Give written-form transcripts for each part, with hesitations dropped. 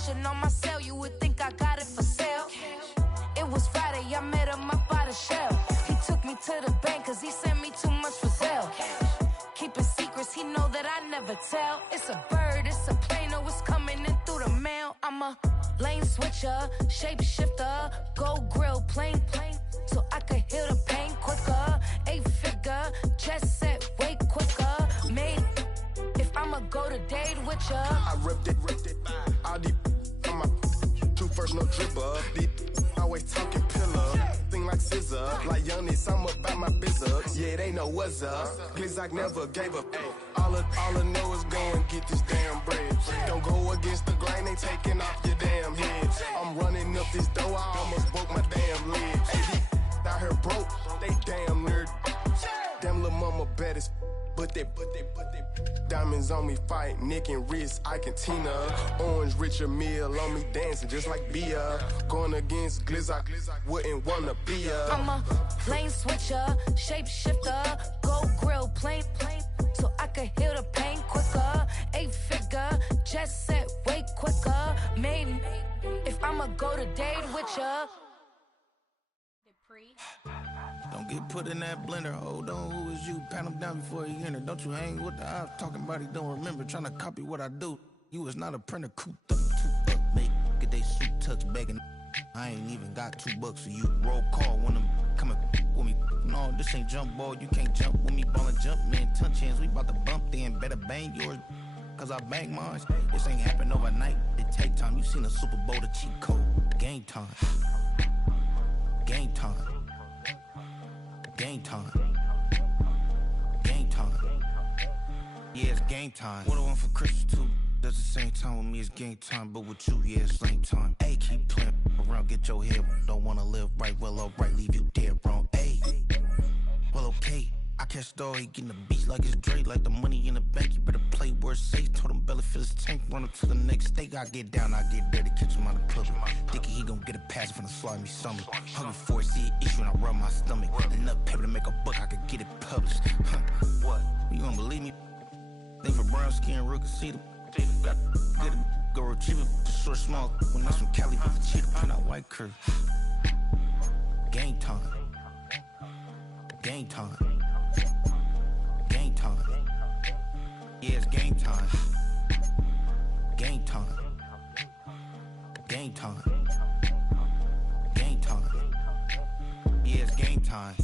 caution on my cell, you would think I got it for sale. It was Friday, I met him up by the shell. He took me to the bank cause he sent me too much for sale. Keeping secrets, he know that I never tell. It's a bird, it's a plane, oh, it's coming in through the mail. I'm a lane switcher, shapeshifter, go grill, plane, so I could heal the pain quicker. 8-figure, chest set way quicker. Made if I'ma go to date with ya. I ripped it, all these on my two first, no dribble. These always talking pillar, thing like scissor. Like youngest, I'm about my business. Yeah, they know what's up. Pmic6 never gave up. All I know is go and get this damn bread. Don't go against the grain, they taking off your damn head. I'm running up this door, I almost broke my damn leg. Hey, these out here broke, they damn nerd. Damn little mama bad as but they diamonds on me fight, neck and wrist, I can Tina. Orange Richard Mill on me dancing just like Bia. Going against Pmic6, wouldn't wanna be a. I'm a lane switcher, shapeshifter, go grill, plane, so I could heal the pain quicker. 8-figure, jet set way quicker. Made if I'ma go to date with ya. Don't get put in that blender. Hold on, who is you? Pat him down before he enter. Don't you hang with the ops talking about he don't remember. Trying to copy what I do. You was not a printer, cooped up, too up, make get they suit tucks begging. I ain't even got $2 for you. Roll call when I'm coming with me. No, this ain't jump ball. You can't jump with me. Ballin' jump, man. Touch hands. We bout to bump then. Better bang yours, cause I bang mine. This ain't happen overnight. It take time. You seen a Super Bowl, the cheat code. Game time. Game time. Game time. Game time. Yeah, it's game time. What I want for Christmas too. Does the same time with me, it's game time. But with you, yeah, it's lame time. Hey, keep playing around, get your head. Don't wanna live right, well, alright, leave you dead wrong. Hey, well, okay. I catch the dog, he getting the beats like it's Dre. Like the money in the bank, you better play where it's safe. Told him Bella fill his tank, run up to the next state. I get down, I get dirty, catch him on the public. Dickie, he gon' get a pass from the slimy stomach. Hungry for it, see an issue and I rub my stomach. Enough paper to make a book, I could get it published. What? You don't believe me? Think for brown skin, real can see them. Got get it, go retrieve it, just short, small. When that's from Cali, but the cheetah print out white curve. Game time. Game time. Game time. Yeah, it's game time. Game time. Game time. Game time. Yeah, it's game time.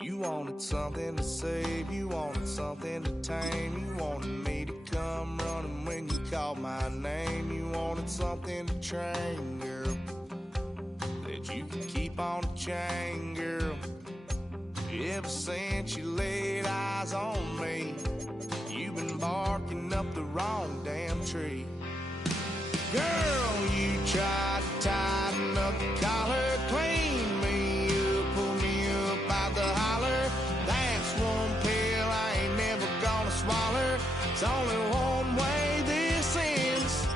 You wanted something to save, you wanted something to tame. You wanted me to come running when you called my name. You wanted something to train, girl, that you could keep on the chain, girl. Ever since you laid eyes on me, you've been barking up the wrong damn tree. Girl, you tried to tighten up the collar, clean me up, pull me up out the holler. That's one pill I ain't never gonna swallow. It's only one way this ends.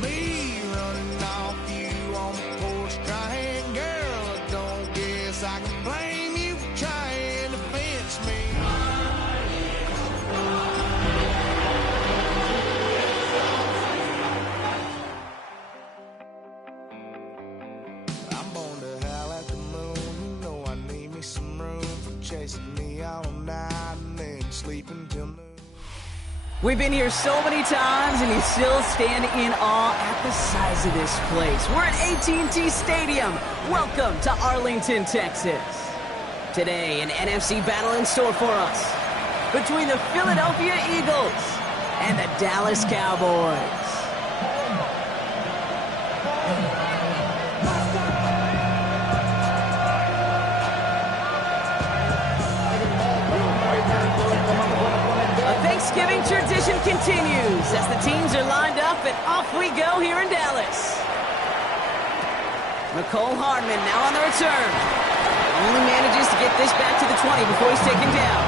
Me running off you on the porch crying. Girl, I don't guess I can blame you for trying to fence me. I'm born to howl at the moon. You know I need me some room for chasing me all night and then sleeping till noon. We've been here so many times, and you still stand in awe at the size of this place. We're at AT&T Stadium. Welcome to Arlington, Texas. Today, an NFC battle in store for us between the Philadelphia Eagles and the Dallas Cowboys. Thanksgiving tradition continues as the teams are lined up and off we go here in Dallas. Nicole Hardman now on the return. Only manages to get this back to the 20 before he's taken down.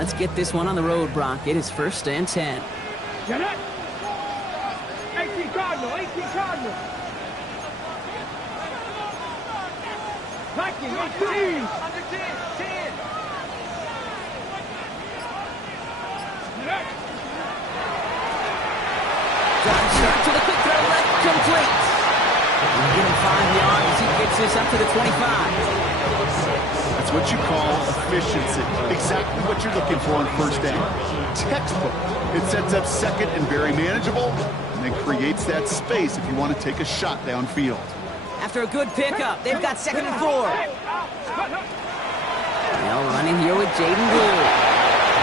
Let's get this one on the road, Brock. It is 1st and 10. Get it! 18 Cardinal, 18 Cardinal. Viking, 18. Under 10, 10. John Sharp to the quick throw left, complete. We'll get him 5 yards as he gets this up to the 25. That's what you call efficiency. Exactly what you're looking for on 1st down. Textbook. It sets up 2nd and very manageable, and then creates that space if you want to take a shot downfield. After a good pickup, they've got 2nd and 4. Now running here with Jaden Blue.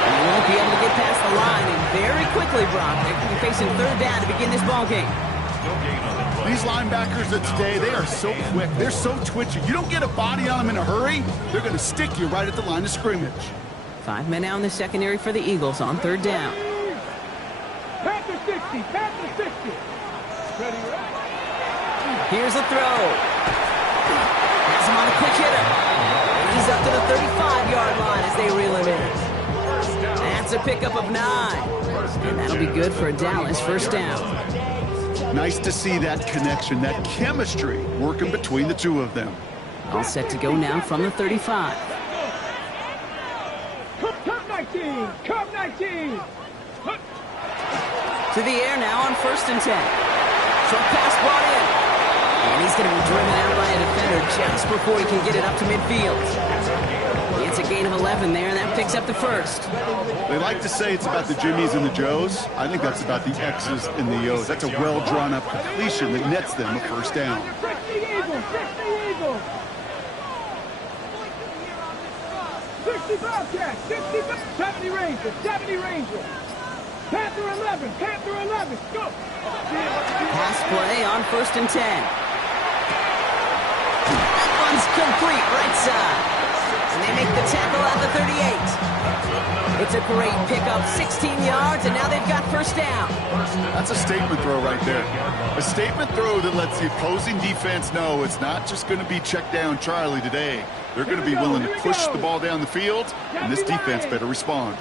He won't be able to get past the line, and very quickly, Brock, they're going to be facing 3rd down to begin this ball game. These linebackers of today, they are so quick. They're so twitchy. You don't get a body on them in a hurry, they're going to stick you right at the line of scrimmage. 5 men out in the secondary for the Eagles on 3rd down. Panther 60, Panther 60. Ready, Here's a throw. Has him on a quick hitter. And he's up to the 35-yard line as they reel him in. That's a pickup of 9. And that'll be good for Dallas 1st down. Nice to see that connection, that chemistry working between the two of them. All set to go now from the 35. Come 19, come 19. To the air now on 1st and 10. Short pass brought in. And he's going to be driven out by a defender just before he can get it up to midfield. It's a gain of 11 there, and that picks up the 1st. They like to say it's about the Jimmies and the Joes. I think that's about the X's and the O's. That's a well-drawn-up completion that nets them a 1st down. 60 Eagles, 60 Eagles. 60 Bobcats, 60 70 Rangers, 70 Rangers. Panther 11, Panther 11, go. Pass play on 1st and 10. That one's complete, right side. And they make the tackle at the 38. It's a great pickup, 16 yards, and now they've got 1st down. That's a statement throw right there. A statement throw that lets the opposing defense know it's not just going to be check down Charlie today. They're going to be willing to push the ball down the field, and this defense better respond.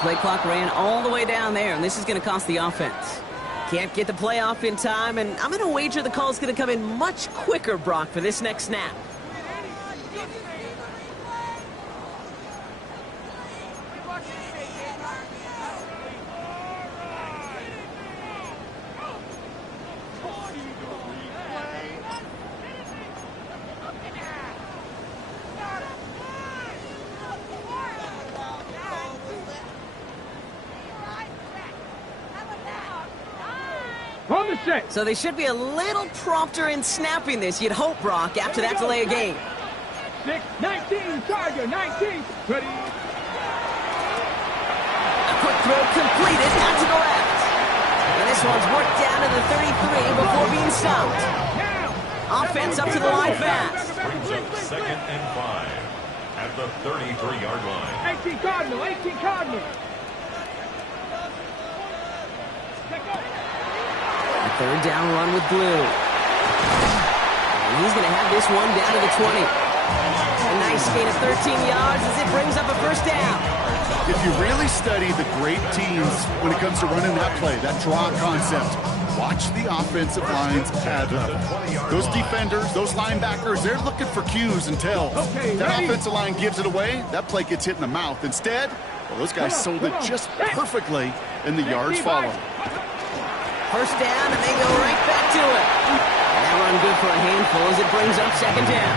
Play clock ran all the way down there, and this is going to cost the offense. Can't get the play off in time, and I'm going to wager the call's going to come in much quicker, Brock, for this next snap. So they should be a little prompter in snapping this, you'd hope, Brock, after that delay of game. 6, 19, Tiger, 19. Ready. A quick throw completed out to the left. And this one's worked down to the 33 before being stopped. Offense up to the line fast. Brings up 2nd and 5 at the 33-yard line. 18 Cardinal, 18 Cardinal. A 3rd down run with Blue. And he's going to have this one down to the 20. A nice gain of 13 yards as it brings up a 1st down. If you really study the great teams when it comes to running that play, that draw concept, watch the offensive lines add up. Those defenders, those linebackers, they're looking for cues and tells. That offensive line gives it away, that play gets hit in the mouth. Instead, well, those guys sold it just perfectly, and the yards follow. 1st down, and they go right back to it. And that run good for a handful as it brings up 2nd down.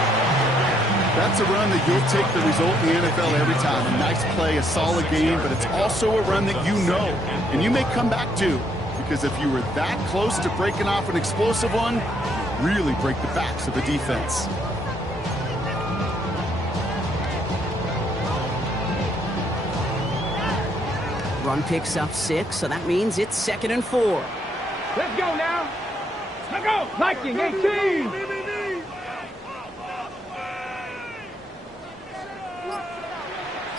That's a run that you'll take the result in the NFL every time. A nice play, a solid game, but it's also a run that you know, and you may come back to, because if you were that close to breaking off an explosive one, you really break the backs of the defense. Run picks up 6, so that means it's 2nd and 4. Let's go now. Let's go. Viking 18.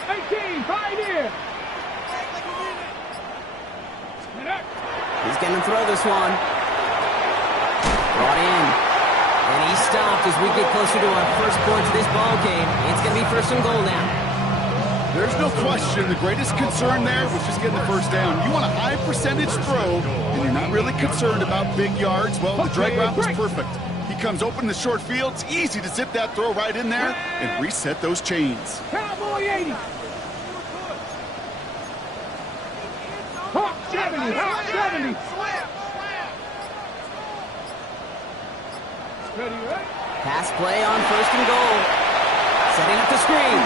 18, 5 here. He's going to throw this one. Brought in. And he stopped as we get closer to our first point to this ball game. It's going to be first and goal now. There's no question the greatest concern there was just getting the first down. You want a high percentage throw, and you're not really concerned about big yards. Well, the drag route was perfect. He comes open in the short field. It's easy to zip that throw right in there and reset those chains. Cowboy 80. Hawk 70. Hawk 70. Pass play on first and goal. Setting up the screen.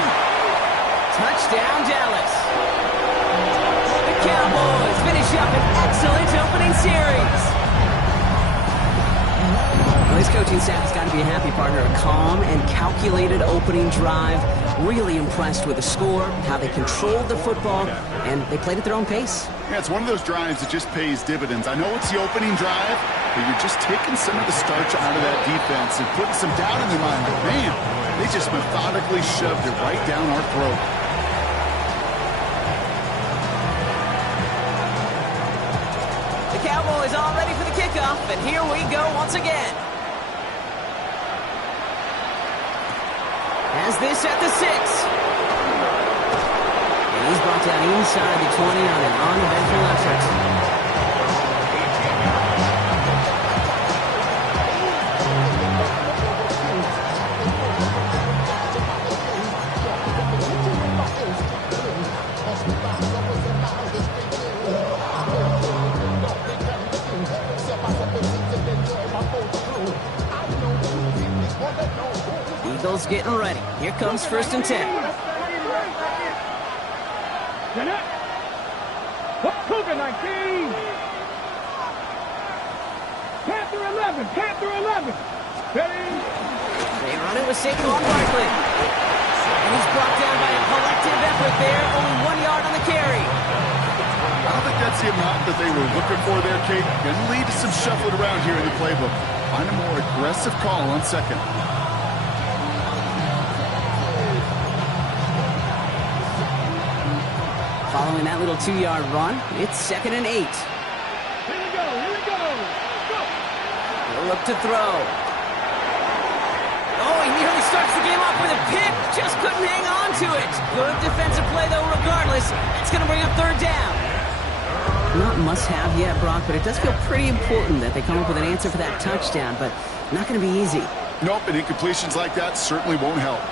Touchdown, Dallas. The Cowboys finish up an excellent opening series. Well, this coaching staff has got to be a happy partner. A calm and calculated opening drive. Really impressed with the score, how they controlled the football, and they played at their own pace. Yeah, it's one of those drives that just pays dividends. I know it's the opening drive, but you're just taking some of the starch out of that defense and putting some doubt in their mind. Like, man, they just methodically shoved it right down our throat. The Cowboys all ready for the kickoff, and here we go once again. Has this at the 6. And he's brought down inside the 20 on an uneventful effort. Eagles getting ready. Here comes first and 10. Cougar 19. Panther 11. Panther 11. They run it with Saquon Barkley. And he's brought down by a collective effort there. Only 1 yard on the carry. I don't think that's the amount that they were looking for there, Kate. Going to lead to some shuffling around here in the playbook. Find a more aggressive call on second. Following that little 2-yard run, it's second and 8. Here we go. Here we go. Go. He'll look to throw. Oh, he nearly starts the game off with a pick. Just couldn't hang on to it. Good defensive play, though, regardless. It's going to bring up third down. Not must-have yet, Brock, but it does feel pretty important that they come up with an answer for that touchdown, but not going to be easy. Nope, and incompletions like that certainly won't help.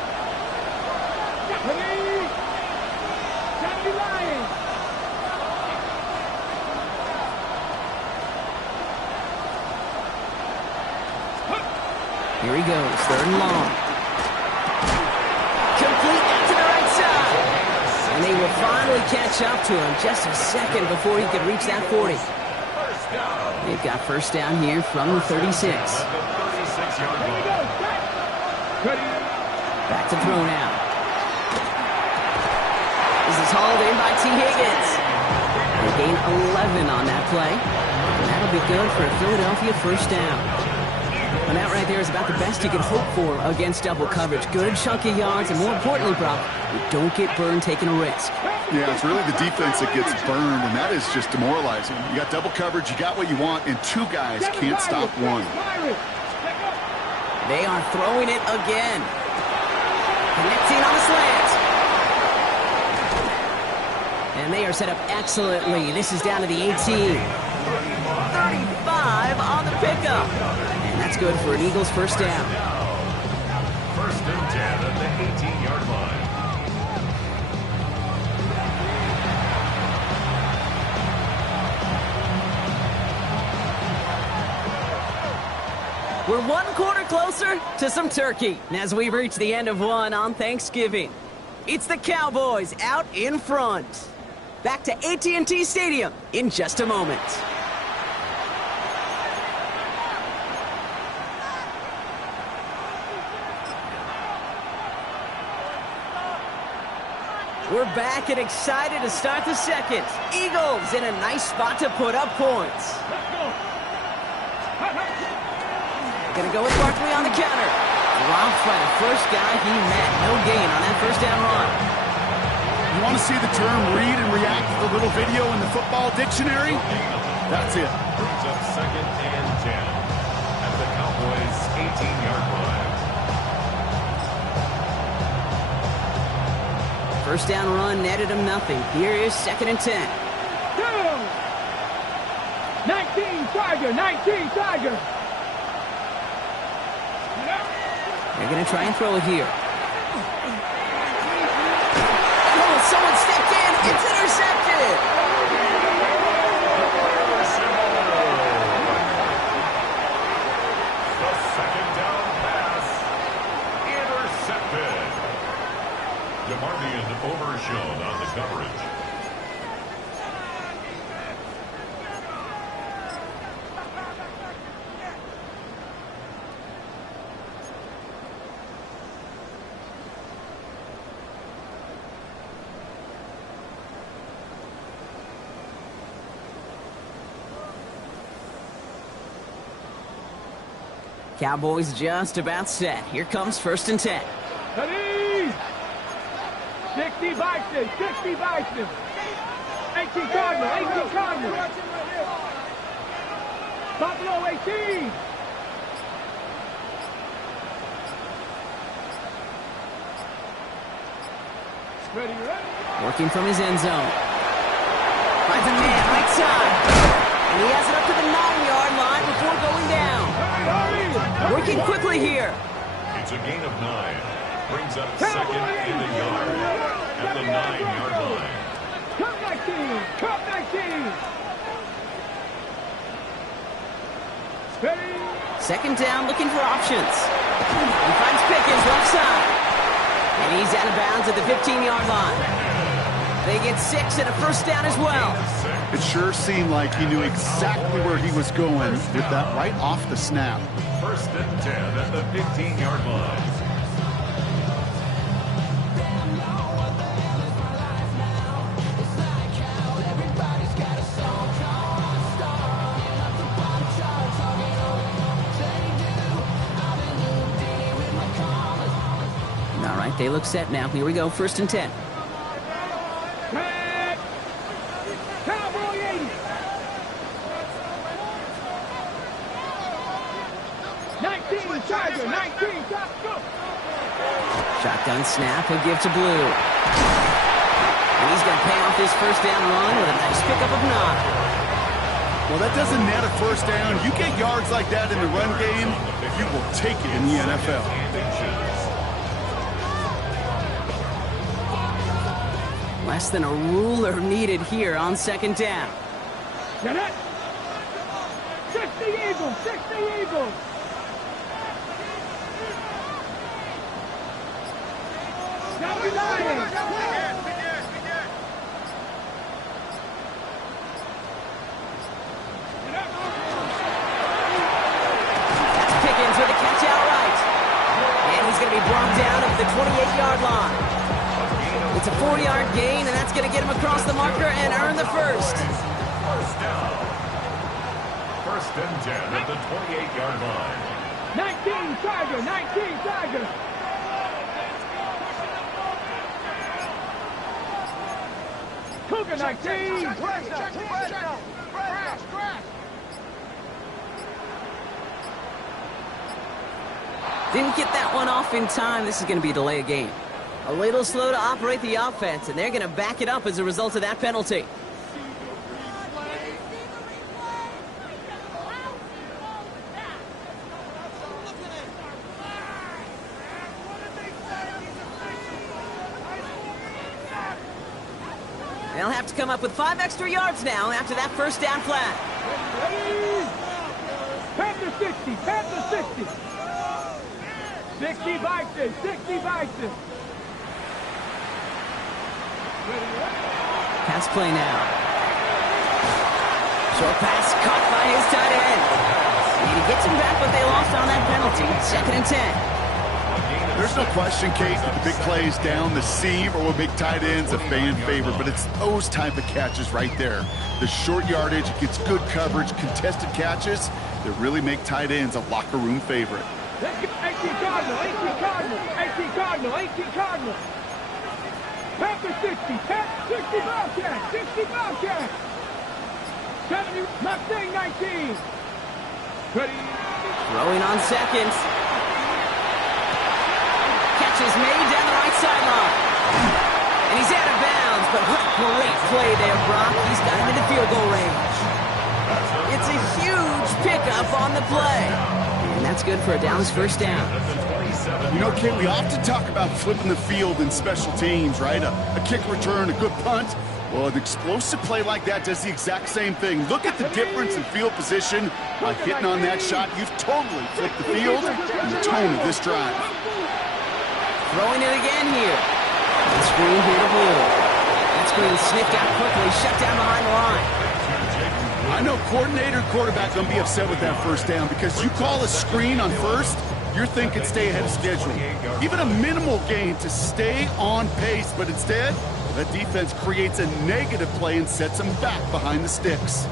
Here he goes, third and long. Complete out to the right side. And they will finally catch up to him just a second before he could reach that 40. They've got first down here from the 36. Back to throw now. This is hauled in by T. Higgins. They gain 11 on that play. And that'll be good for a Philadelphia first down. And that right there is about the best you can hope for against double coverage. Good chunky yards, and more importantly, Brock, you don't get burned taking a risk. Yeah, it's really the defense that gets burned, and that is just demoralizing. You got double coverage, you got what you want, and two guys can't stop one. They are throwing it again. Connecting on the slant. And they are set up excellently. This is down to the 18. 35 on the pickup. That's good for an Eagles first down. First and 10 at the 18-yard line. We're 1 quarter closer to some turkey as we reach the end of one on Thanksgiving. It's the Cowboys out in front. Back to AT&T Stadium in just a moment. We're back and excited to start the second. Eagles in a nice spot to put up points. Gonna go with Barkley on the counter. Dropped by the first guy he met. No gain on that first down run. You want to see the term read and react to the little video in the football dictionary? That's it. Brings up 2nd and 10 at the Cowboys' 18-yard line. First down run netted him nothing. Here is 2nd and 10. 19 Tiger, 19 Tiger. They're going to try and throw it here. Oh, someone stepped in. It's intercepted. The 2nd down pass intercepted. DeMarvion overshown on the coverage. Cowboys just about set. Here comes 1st and 10. Ready? 60 Bison, 60 Bison. 18 Cardinal, 18 Cardinal. Buffalo 18. Ready, ready. Working from his end zone. Finds a man right side. And he has it up to the 9-yard line before going down. Working quickly here. It's a gain of 9. Brings up 2nd and a yard at the 9-yard line. Cup 19, Cup 19. Ready? 2nd down, looking for options. He finds Pickens left side. And he's out of bounds at the 15-yard line. They get 6 and a first down as well. It sure seemed like he knew exactly where he was going with that right off the snap. 1st and 10 at the 15-yard line. All right, they look set now. Here we go, 1st and 10. Cowboy 80. 19 Tiger, 19 Tiger, go. Shotgun snap, he'll give to Blue. And he's going to pay off this first down run with a nice pickup of 9. Well, that doesn't net a first down. You get yards like that in the run game, you will take it in the NFL. Less than a ruler needed here on 2nd down. Get it. 60 Eagles, 60 Eagles. Now we got it. That's Pickens with a catch outright. And he's going to be brought down at the 28-yard line. It's a 4-yard gain, and that's going to get him across the marker and earn the first. First down. 1st and 10 at the 28-yard line. 19 Tiger, 19 Tiger. Cougar 19. Didn't get that one off in time. This is going to be a delay of game. A little slow to operate the offense, and they're going to back it up as a result of that penalty. They'll have to come up with 5 extra yards now after that first down flat. Panther 60, Panther 60. 60 Bison, 60 Bison. Pass play now. Short pass caught by his tight end. And he gets him back, but they lost on that penalty. 2nd and 10. There's no question, Kate, that the big plays down the seam or with big tight ends a fan favorite, but it's those type of catches right there. The short yardage, it gets good coverage, contested catches that really make tight ends a locker room favorite. 18 Cardinal, 18 Cardinal, 18 Cardinal, 18 Cardinal. Panther 60, 60 Bobcat, 60 Bobcat. 70, Mustang 19. Ready. Throwing on seconds. Catch is made down the right sideline. And he's out of bounds, but what a great play there, Brock. He's got him into field goal range. It's a huge pickup on the play. And that's good for a Dallas first down. You know, Kate, we often talk about flipping the field in special teams, right? A kick return, a good punt. Well, an explosive play like that does the exact same thing. Look at the difference in field position. By hitting on that shot, you've totally flipped the field and the tone of this drive. Throwing it again here. The screen here to Blue. That screen sniffed out quickly, shut down behind the line. I know coordinator quarterback going to be upset with that first down because you call a screen on first, you're thinking stay ahead of schedule. Even a minimal gain to stay on pace, but instead, that defense creates a negative play and sets them back behind the sticks.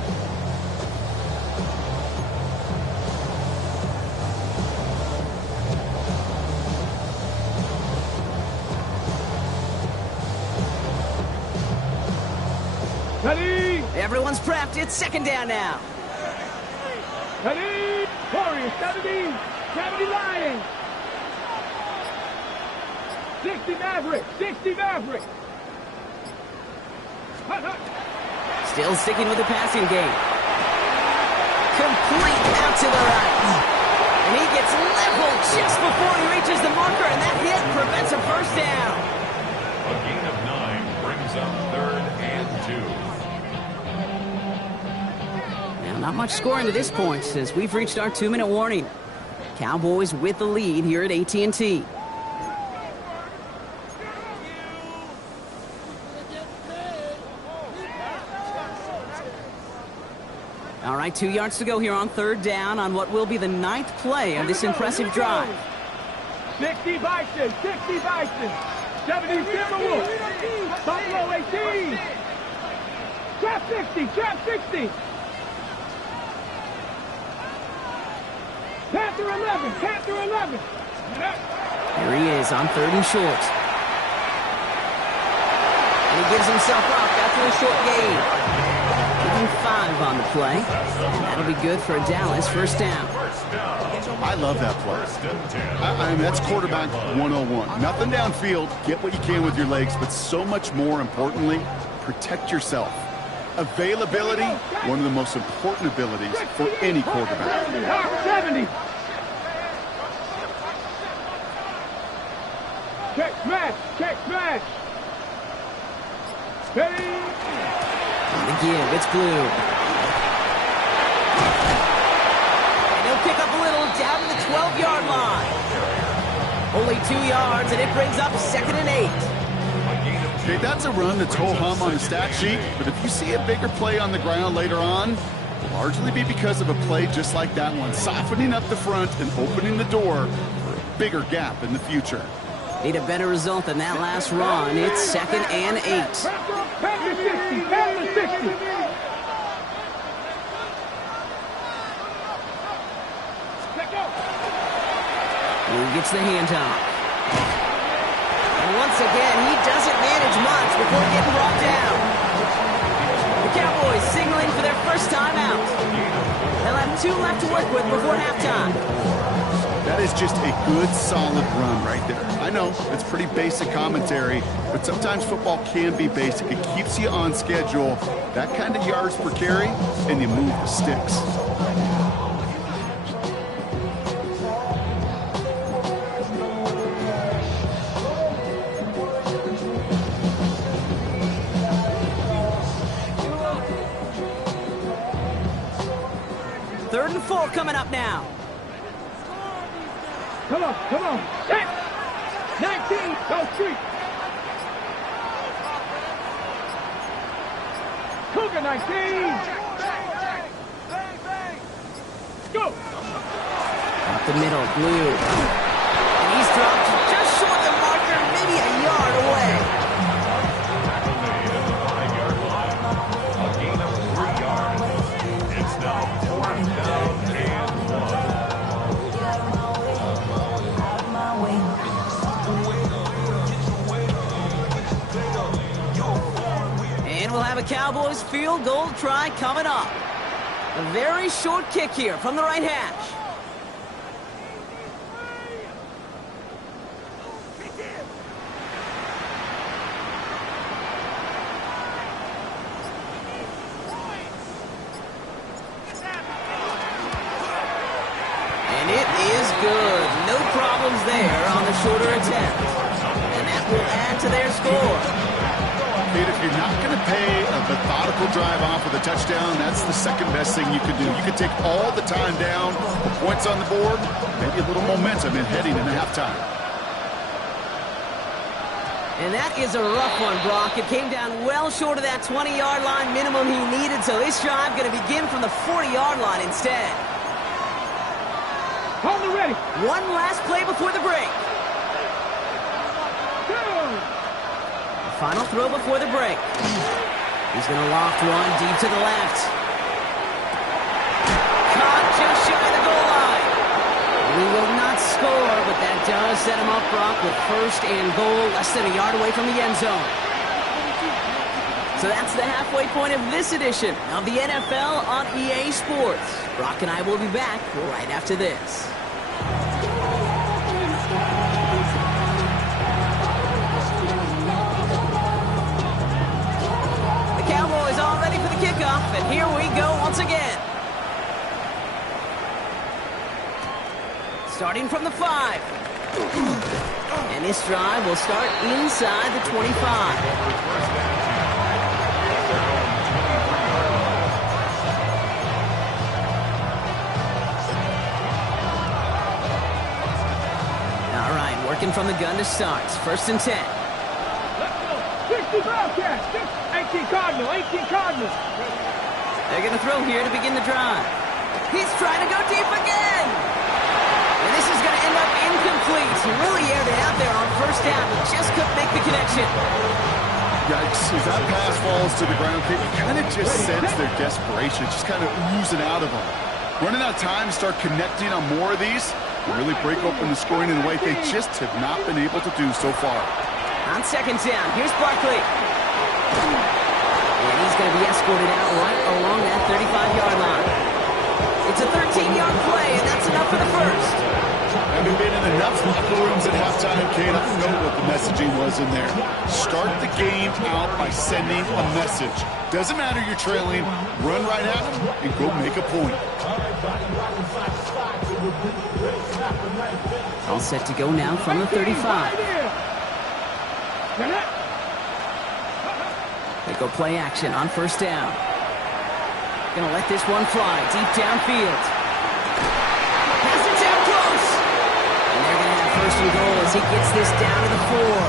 Ready. Everyone's prepped. It's second down now. Ready. Warriors 70, 70 Lions. 60 Maverick, 60 Maverick. Still sticking with the passing game. Complete out to the right. And he gets leveled just before he reaches the marker, and that hit prevents a first down. A gain of 9 brings up 3rd and 2. Now, not much scoring to this point since we've reached our 2-minute warning. Cowboys with the lead here at AT&T. All right, 2 yards to go here on third down on what will be the 9th play of this impressive drive. 60 Bison, 60 Bison. 70 Timberwolves. Buffalo 18. Trap 60, trap 60. Panther 11, Panther 11. Here he is on 3rd and short. And he gives himself up after a short gain. 5 on the play, and that'll be good for a Dallas first down. I love that play. I mean, that's quarterback 101. Nothing downfield, get what you can with your legs, but so much more importantly, protect yourself. Availability, one of the most important abilities for any quarterback. 70. Check smash, check smash. Ready. The give, it's Blue. And he'll pick up a little down to the 12-yard line. Only 2 yards, and it brings up 2nd and 8. Okay, that's a run that's ho-hum on the stat sheet, but if you see a bigger play on the ground later on, it will largely be because of a play just like that one, softening up the front and opening the door for a bigger gap in the future. Need a better result than that last run. It's 2nd and 8. Panther 60, Panther 60. Blue gets the handoff. And once again, he doesn't manage much before getting brought down. The Cowboys signaling for their first timeout. They'll have 2 left to work with before halftime. That is just a good, solid run right there. I know, it's pretty basic commentary, but sometimes football can be basic. It keeps you on schedule, that kind of yards per carry, and you move the sticks. Third and 4 coming up now. Come on, come on. 19, go street. Cougar 19. Go. Up the middle, Blue. And he's dropped just short of the marker, maybe a yard away. A gain of 3 yards. It's now 4th down and 1. we'll have a Cowboys field goal try coming up. A very short kick here from the right hash. And it is good. No problems there on the shorter attempt. And that will add to their score. If you're not going to pay a methodical drive off with a touchdown, that's the second best thing you could do. You could take all the time down, points on the board, maybe a little momentum in heading into halftime. And that is a rough one, Brock. It came down well short of that 20-yard line minimum he needed, so this drive going to begin from the 40-yard line instead. Hold it ready. One last play before the break. Final throw before the break. He's going to loft one deep to the left. Caught just shy of the goal line. We will not score, but that does set him up, Brock, with first and goal, less than a yard away from the end zone. So that's the halfway point of this edition of the NFL on EA Sports. Brock and I will be back right after this. Cowboys all ready for the kickoff, and here we go once again. Starting from the 5. And this drive will start inside the 25. All right, working from the gun to start. First and 10. 60 Bobcats. 18 Cardinal. 18 Cardinal. They're going to throw here to begin the drive. He's trying to go deep again. And this is going to end up incomplete. He really aired it out there on first down. He just couldn't make the connection. Yikes, as that pass falls to the ground, you kind of just sense their desperation, just kind of oozing out of them. Running out of time to start connecting on more of these, and really break open the scoring in a way they just have not been able to do so far. On second down, here's Barkley. And he's going to be escorted out right along that 35-yard line. It's a 13-yard play, and that's enough for the first. Having been in enough locker rooms at halftime, Kate, I don't know what the messaging was in there. Start the game out by sending a message. Doesn't matter you're trailing, run right at them and go make a point. All set to go now from the 35. They go play action on first down. Gonna let this one fly deep downfield. Pass it down close. And they're gonna have first and goal as he gets this down to the 4.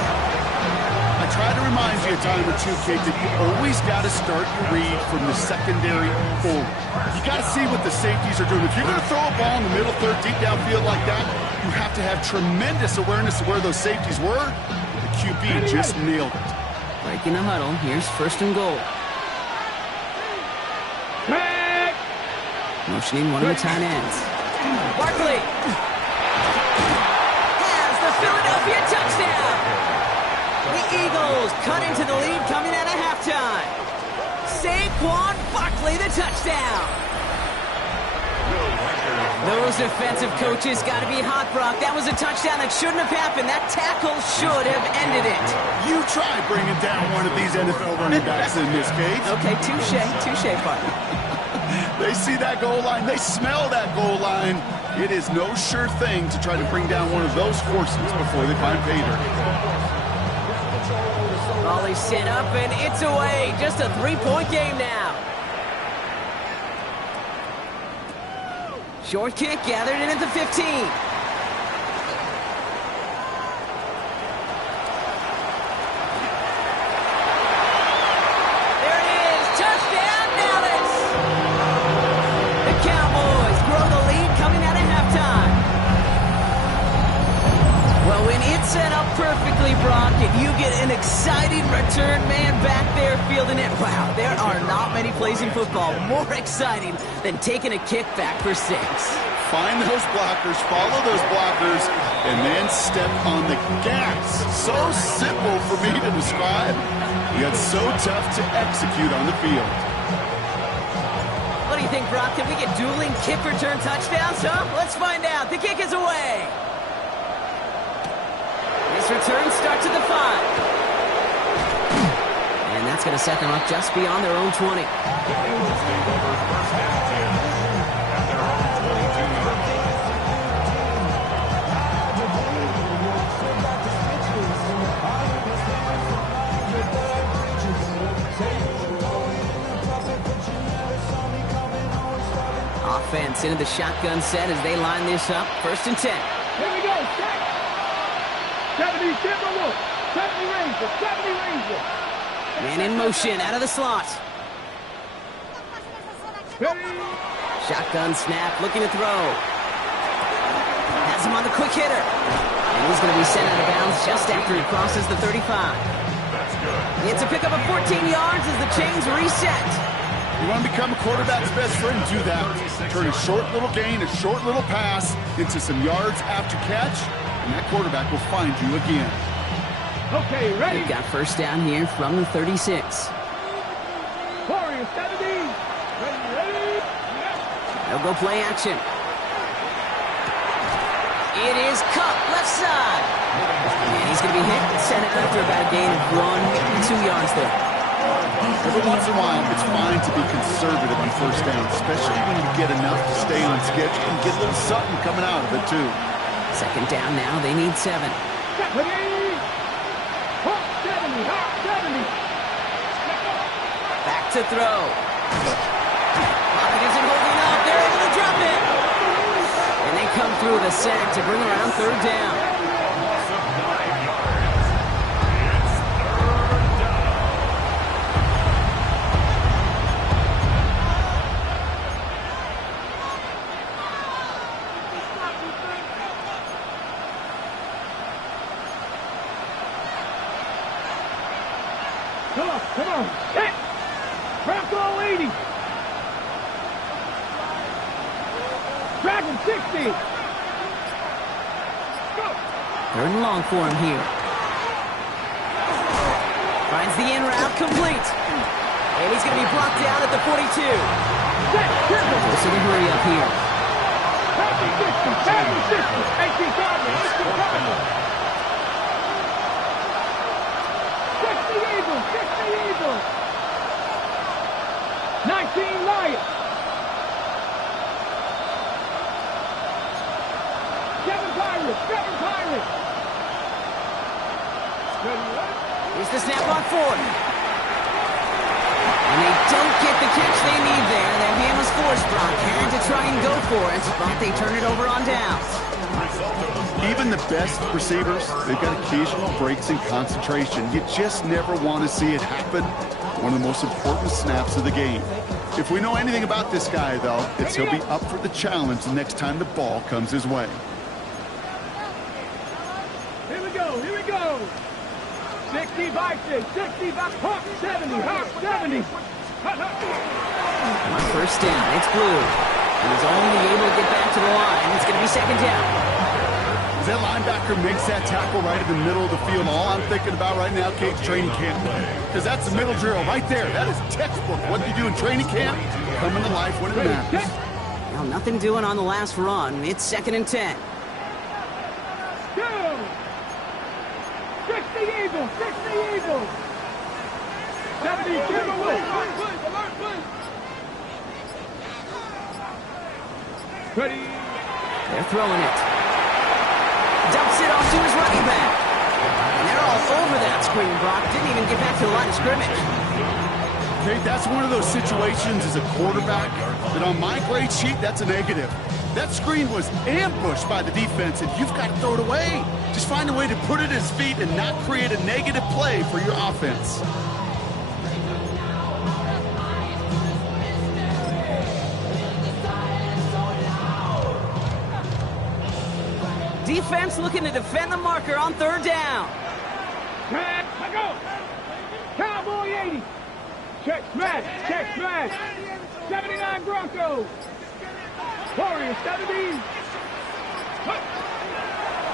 I try to remind you a time or two, Kate, that you always got to start your read from the secondary forward. You got to see what the safeties are doing. If you're going to throw a ball in the middle third deep downfield like that, you have to have tremendous awareness of where those safeties were. The QB just nailed it. Breaking the huddle. Here's first and goal. Motioning one of the tight ends. Barkley has the Philadelphia touchdown. The Eagles cut into the lead coming out of halftime. Saquon Barkley, the touchdown. Those defensive coaches got to be hot, Brock. That was a touchdown that shouldn't have happened. That tackle should have ended it. You try bringing down one of these NFL running backs in this case. Okay, touche, partner. They see that goal line. They smell that goal line. It is no sure thing to try to bring down one of those forces before they find pay dirt. Volley set up, and it's away. Just a 3-point game now. Short kick gathered in at the 15. There it is. Touchdown, Dallas. The Cowboys grow the lead coming out of halftime. Well, when it's set up perfectly, Brock, and you get an exciting return man back there fielding it, wow, there are not many plays in football more exciting than taking a kick back for 6. Find those blockers, follow those blockers, and then step on the gas. so simple for me to describe, yet so tough to execute on the field. What do you think, Brock? Can we get dueling kick return touchdowns, huh? Let's find out. The kick is away. This return starts at the 5. And that's going to set them up just beyond their own 20. Offense into the shotgun set as they line this up. 1st and 10. Here we go, check. 70 Timberwolves, 70 Rangers, 70 Rangers. Man in motion, out of the slot. Shotgun snap, looking to throw. Has him on the quick hitter. And he's going to be sent out of bounds just after he crosses the 35. It's a pickup of 14 yards as the chains reset. You want to become a quarterback's best friend, do that. Turn a short little gain, a short little pass into some yards after catch, and that quarterback will find you again. Okay, ready? They've got 1st down here from the 36. Warriors, 70. Ready? They'll go play action. It is cut left side. And he's going to be hit and sent out after about a gain of 1 2 yards there. Every once in a while, it's fine to be conservative on 1st down, especially when you get enough to stay on schedule and get a little something coming out of it, too. 2nd down now, they need 7. 70. 70. Back to throw. Pocket isn't holding up. They're able to drop it. And they come through the sack to bring around 3rd down. Come on. Hit. Bronco 80. Dragon 60. Go. 3rd and long for him here. Finds the in route complete. And he's going to be blocked down at the 42. Force of the hurry up here. 18 Cardinals. 60 Eagles. 19 Lions. 7 Pirates. Here's the snap on 4th. And they don't get the catch they need there. That hand was forced, Brock. Had to try and go for it, but they turn it over on downs. Even the best receivers, they've got occasional breaks in concentration. You just never want to see it happen. One of the most important snaps of the game. If we know anything about this guy, though, it's he'll be up for the challenge the next time the ball comes his way. Here we go. 60 Vikings, 60 Hawk 70, Hawk 70. On 1st down, it's Blue. And he's only able to get back to the line. It's going to be 2nd down. As that linebacker makes that tackle right in the middle of the field, all I'm thinking about right now, Kate, training camp. Because that's the middle drill right there. That is textbook. What you do in training camp, coming to life when it matters. Well, nothing doing on the last run. It's 2nd and 10. 60 Eagles. 70 Timberwolves. Ready. They're throwing it. Dumps it off to his running back. And they're all over that screen, Brock. Didn't even get back to the line of scrimmage. Okay, that's one of those situations as a quarterback that on my grade sheet, that's a negative. That screen was ambushed by the defense, and you've got to throw it away. Just find a way to put it at his feet and not create a negative play for your offense. Defense looking to defend the marker on 3rd down. Let go. Cowboy 80. Check smash. 79 Broncos. Warriors 70.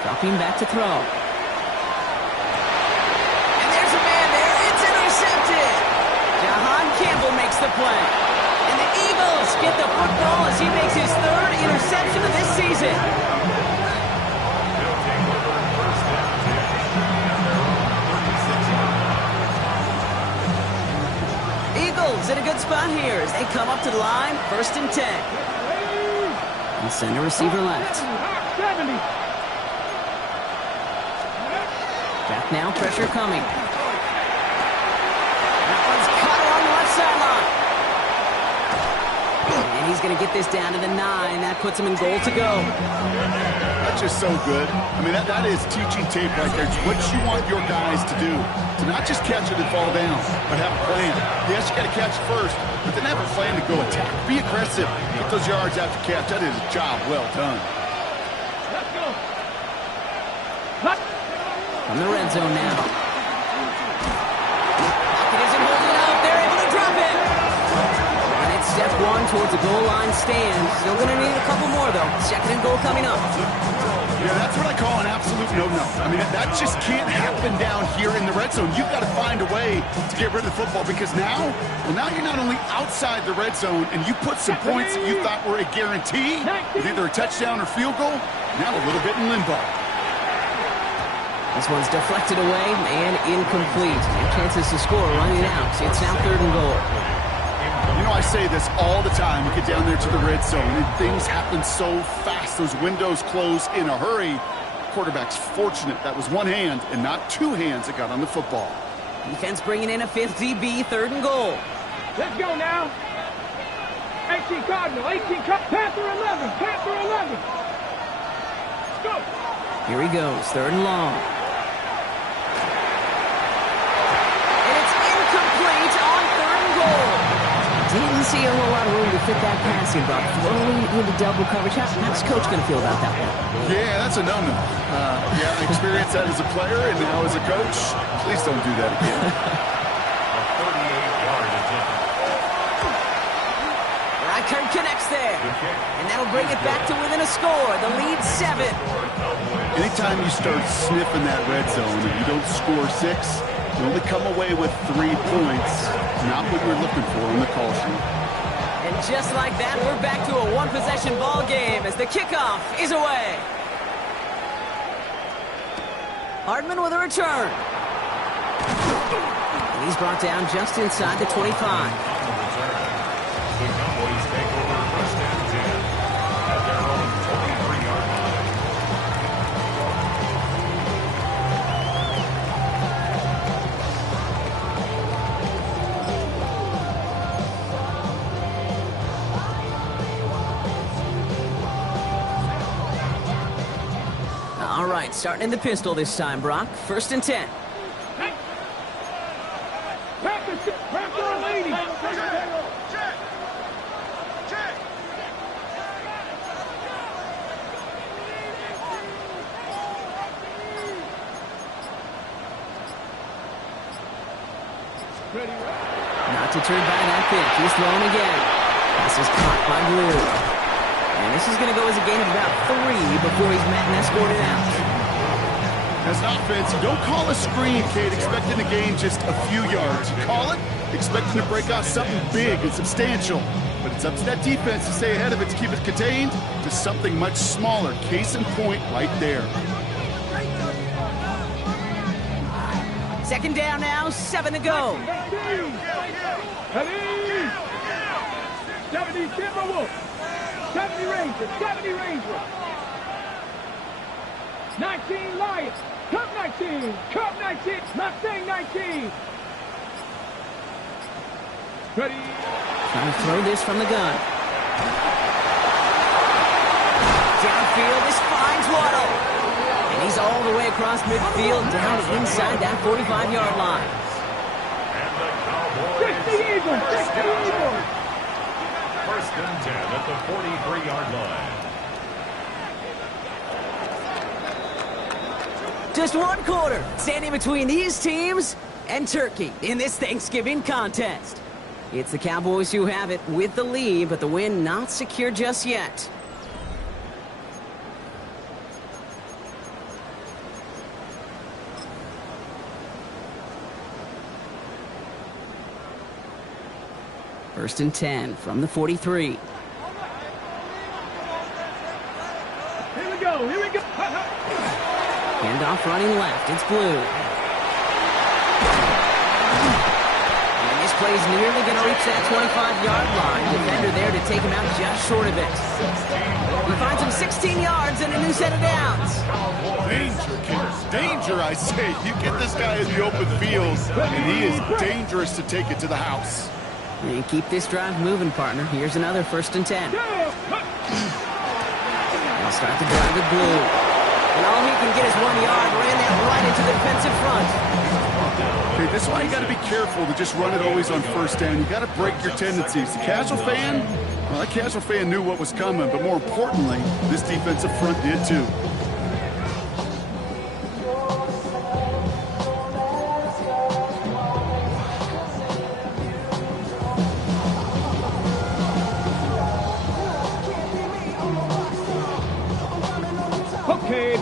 Dropping back to throw. the play. And the Eagles get the football as he makes his third interception of this season. They'll take over first down 10 at their own 36-yard line. Eagles in a good spot here as they come up to the line, 1st and 10. And center receiver left. 70. Back now, pressure coming. That one's caught along the left sideline. And he's going to get this down to the 9. That puts him in goal to go. That's just so good. I mean, that is teaching tape right there. It's what you want your guys to do. To not just catch it and fall down, but have a plan. Yes, you got to catch first, but then have a plan to go attack. Be aggressive. Get those yards after catch. That is a job well done. Let's go. From the red zone now. Pocket isn't holding it up. They're able to drop it. And it's step 1 towards the goal line stand. Still going to need a couple more, though. 2nd and goal coming up. Yeah, that's what I call an absolute no-no. I mean, that just can't happen down here in the red zone. You've got to find a way to get rid of the football because now you're not only outside the red zone and you put some points that you thought were a guarantee with either a touchdown or field goal, now a little bit in limbo. This one's deflected away and incomplete. And chances to score running out. It's now 3rd and goal. You know, I say this all the time. You get down there to the red zone, and things happen so fast. Those windows close in a hurry. Quarterback's fortunate that was one hand and not two hands that got on the football. Defense bringing in a 5th DB, 3rd and goal. Let's go now. 18 Cardinal, 18 Panther 11, Panther 11. Let's go. Here he goes, 3rd and long. Didn't see a whole lot of room to fit that passing, but throwing into double coverage. How's Coach going to feel about that one? Yeah, that's a no-no. Yeah, I experienced that as a player, and now as a coach, please don't do that again. A 38-yard attempt. Reichert connects there, and that'll bring it back to within a score. The lead 7. Anytime you start sniffing that red zone and you don't score 6, you only come away with 3 points. Not what you're looking for on the call sheet. And just like that, we're back to a one-possession ball game as the kickoff is away. Hardman with a return. And he's brought down just inside the 25. On the return, the Cowboys take over first and 10 at their own 23-yard line. All right, starting in the pistol this time, Brock. 1st and 10. Panther 80. Not to turn back that pitch. He's thrown again. This is caught by Blue. And this is going to go as a gain of about 3 before he's met and escorted out. As an offense, you don't call a screen, kid, expecting to gain just a few yards. You call it expecting to break out something big and substantial. But it's up to that defense to stay ahead of it, to keep it contained to something much smaller. Case in point right there. 2nd down now, 7 to go. 70 Timberwolves. 70 Rangers. 70 Rangers. 19 Lions. Cup 19. Cup 19. Mustang 19. Ready. Trying to throw this from the gun. Downfield, this finds Waddle. And he's all the way across midfield, down inside that 45-yard line. And the Cowboys 60 Eagles. 60 Eagles. first and 10 at the 43-yard line. Just 1 quarter standing between these teams and Turkey in this Thanksgiving contest. It's the Cowboys who have it with the lead, but the win not secure just yet. First and 10 from the 43. Here we go. Here we go. Handoff running left. It's Blue. And this play is nearly going to reach that 25-yard line. Defender there to take him out just short of it. He finds him 16 yards and a new set of downs. Danger, kids. Danger, I say. You get this guy in the open field, and he is dangerous to take it to the house. And keep this drive moving, partner. Here's another first and 10. They'll start the drive with Blue. And all he can get is 1 yard. Ran that right into the defensive front. Okay, this is why you got to be careful to just run it always on first down. You got to break your tendencies. The casual fan, well, that casual fan knew what was coming, but more importantly, this defensive front did too.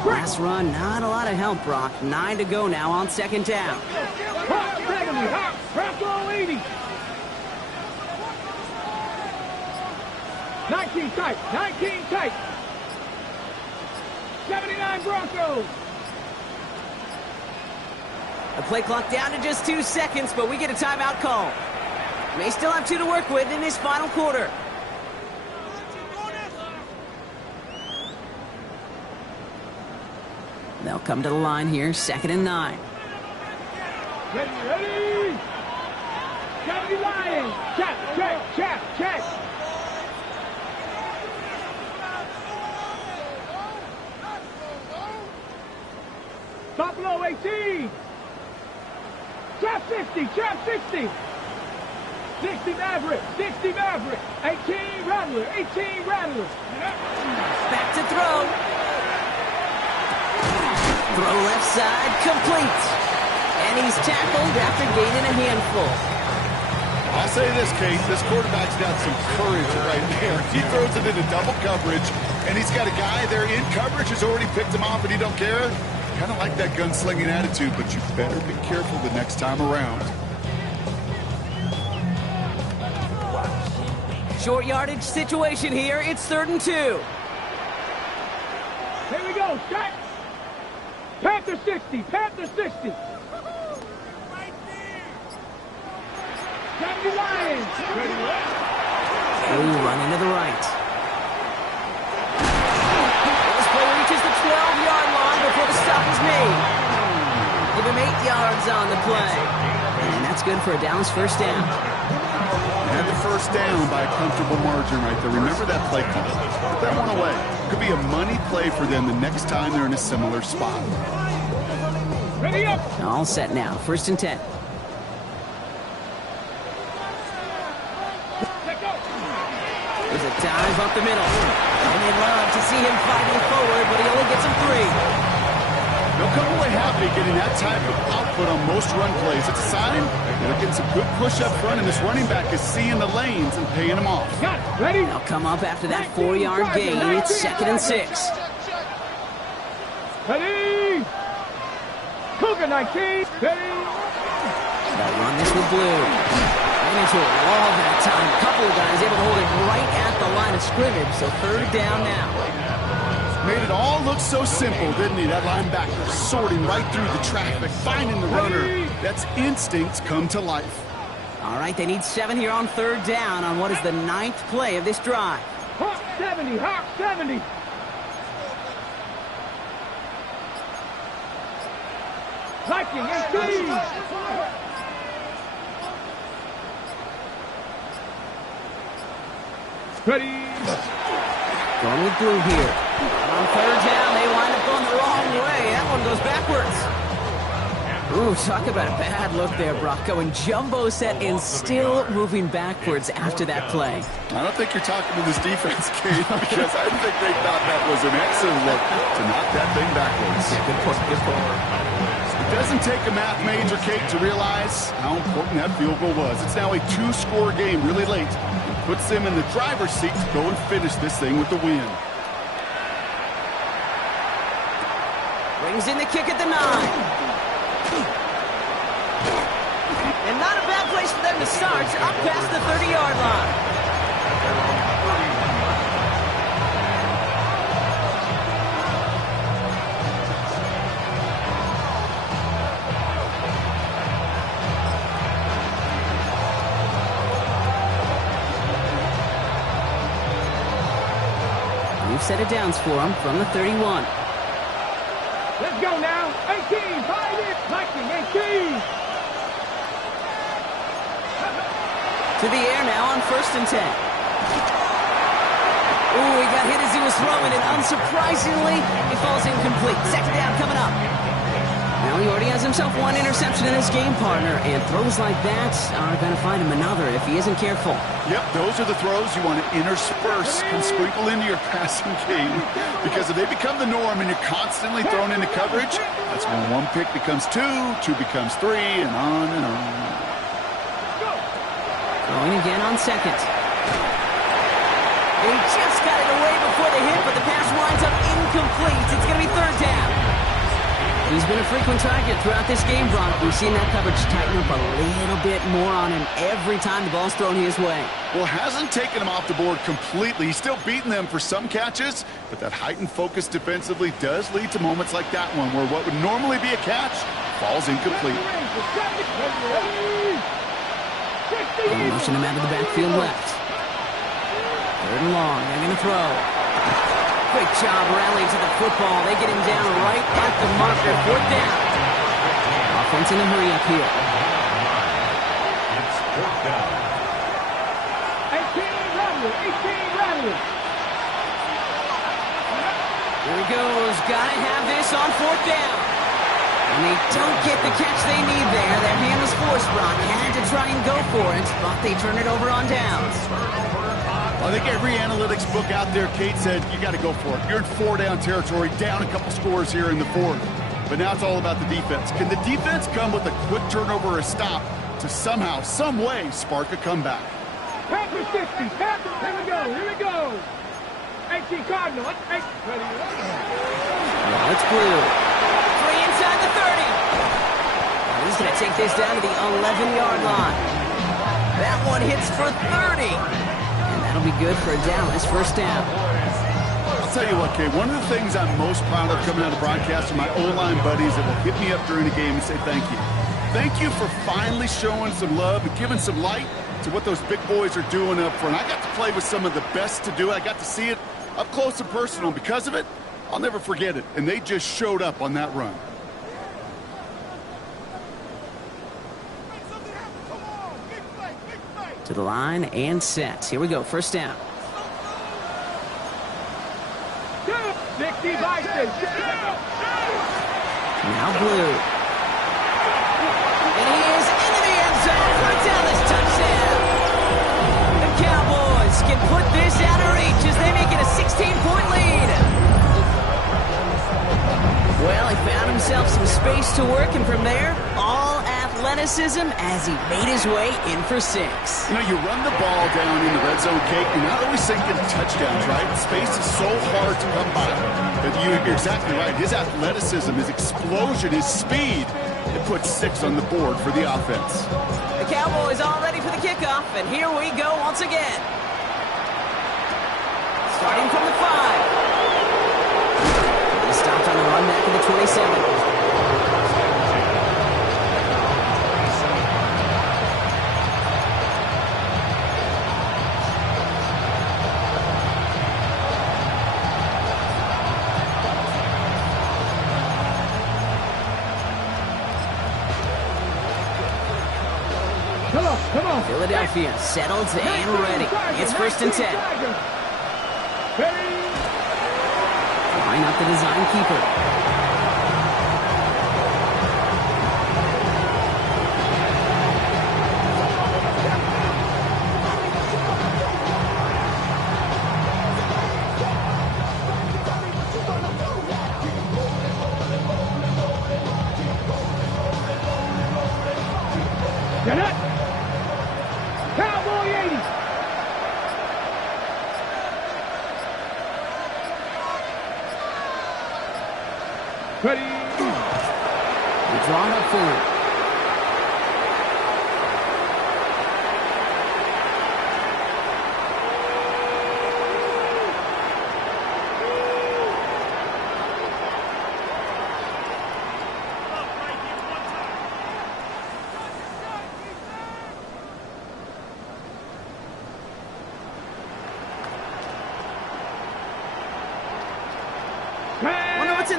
Last run, not a lot of help, Brock. 9 to go now on second down. Hop 70, hop, Bravo 80. 19 tight, 19 tight. 79 Broncos. The play clock down to just 2 seconds, but we get a timeout call. May still have 2 to work with in this final quarter. They'll come to the line here, 2nd and 9. Ready, ready. 70 Lions. Check, check, check, check. Top low 18. Trap 60, trap 60. 60 Maverick, 60 Maverick. 18 Rattler, 18 Rattler. Back to throw. Throw left side, complete. And he's tackled after gaining a handful. I'll say this, Kate, this quarterback's got some courage right there. He throws it into double coverage, and he's got a guy there in coverage who's already picked him off, and he don't care. Kind of like that gunslinging attitude, but you better be careful the next time around. Short yardage situation here. It's 3rd and 2. Here we go, Scott. Panther 60, Panther 60. 70 Lions. Ready, Blue running to the right. This play reaches the 12-yard line before the stop is made. Give him 8 yards on the play. And that's good for a Dallas first down. Had the first down by a comfortable margin right there. Remember that play call. Put that one away. Could be a money play for them the next time they're in a similar spot. ready up. All set now. 1st and 10. There's a dive up the middle. And they'd love to see him fighting forward, but he only gets him 3. They'll come away happy getting that type of output on most run plays. It's a sign they're getting some good push up front, and this running back is seeing the lanes and paying them off. Got it. Ready? They'll come up after that 4-yard gain. It's 2nd and 6. Ready? Cougar 19. Ready? They'll run this with Blue. And into a wall that time. Couple of guys able to hold it right at the line of scrimmage, so 3rd down now. Made it all look so simple, didn't he? That linebacker sorting right through the traffic, finding the runner. That's instincts come to life. All right, they need 7 here on 3rd down on what is the 9th play of this drive. Hawk 70. Hawk 70. Viking 18. Ready? Going with Blue here. On 3rd down, they wind up going the wrong way. That one goes backwards. Ooh, talk about a bad look there, Brock. Going jumbo set and still moving backwards after that play. I don't think you're talking to this defense, Kate, because I think they thought that was an excellent look to knock that thing backwards. Yeah, good point, good point. It doesn't take a math major, Kate, to realize how important that field goal was. It's now a 2-score game really late. It puts them in the driver's seat to go and finish this thing with the win. Brings in the kick at the 9. And not a bad place for them to start, up past the 30-yard line. New set of downs for him from the 31. Let's go now. 18, fight it. Liking 18. To the air now on 1st and 10. Ooh, he got hit as he was throwing it. Unsurprisingly, he falls incomplete. Second down coming up. Now he already has himself one interception in this game, partner, and throws like that are going to find him another if he isn't careful. Yep, those are the throws you want to intersperse and sprinkle into your passing game, because if they become the norm and you're constantly thrown into coverage, that's when one pick becomes two becomes three, and on and on. Throwing again on second. He just got it away before the hit, but the pass winds up incomplete. It's going to be third down. He's been a frequent target throughout this game, Brock. We've seen that coverage tighten up a little bit more on him every time the ball's thrown his way. Well, hasn't taken him off the board completely. He's still beating them for some catches, but that heightened focus defensively does lead to moments like that one, where what would normally be a catch falls incomplete. They motion him out of the backfield left. Third and long. They're going to throw. Quick job rallying to the football. They get him down right at the marker. Fourth down. Offense in a hurry up here. It's fourth down. 18 Radley. Here he goes. Gotta have this on fourth down. And they don't get the catch they need there. Their hand was forced, Brock. Had to try and go for it, but they turn it over on downs. I think every analytics book out there, Kate, said you got to go for it. You're in four-down territory, down a couple scores here in the fourth. But now it's all about the defense. Can the defense come with a quick turnover or a stop to somehow, some way, spark a comeback? Panther 60. Panther. Here we go. 18 Cardinal. Ready. Now it's blue. Three inside the 30. Now he's going to take this down to the 11-yard line. That one hits for 30. That'll be good for a Dallas first down. I'll tell you what, Kay, one of the things I'm most proud of coming out of broadcast are my O-line buddies that will hit me up during a game and say thank you. Thank you for finally showing some love and giving some light to what those big boys are doing up front. I got to play with some of the best to do it. I got to see it up close and personal. Because of it, I'll never forget it. And they just showed up on that run. To the line and set. Here we go. First down. 60 Bison. Now blue. And he is into the end zone for a Dallas touchdown. The Cowboys can put this out of reach as they make it a 16-point lead. Well, he found himself some space to work, and from there, all athleticism as he made his way in for 6. You know, you run the ball down in the red zone, Kate, you're not always thinking touchdowns, right? Space is so hard to come by. But you're exactly right. His athleticism, his explosion, his speed, it puts 6 on the board for the offense. The Cowboys all ready for the kickoff, and here we go once again. Starting from the 5. He stopped on the run back to the 27. Come on. Philadelphia settled and ready. It's 1st and 10. Line up the design keeper. Get it! Cowboy 80! Ready! They're drawn up for it.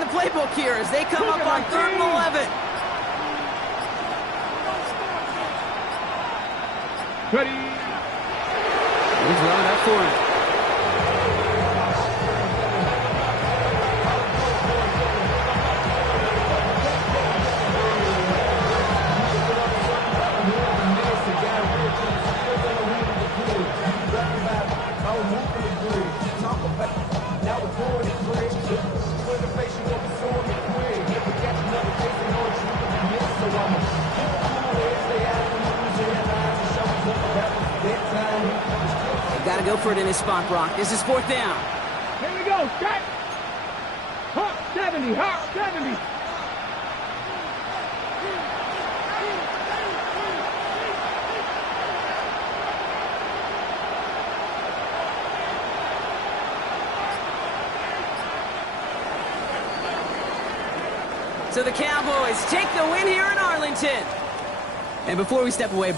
the playbook here as they come up on 3rd and 11. Ready. He's running up for it. Got to go for it in his spot, Brock. This is 4th down. Here we go, Scott. Hot 70, hot 70. So the Cowboys take the win here in Arlington. And before we step away,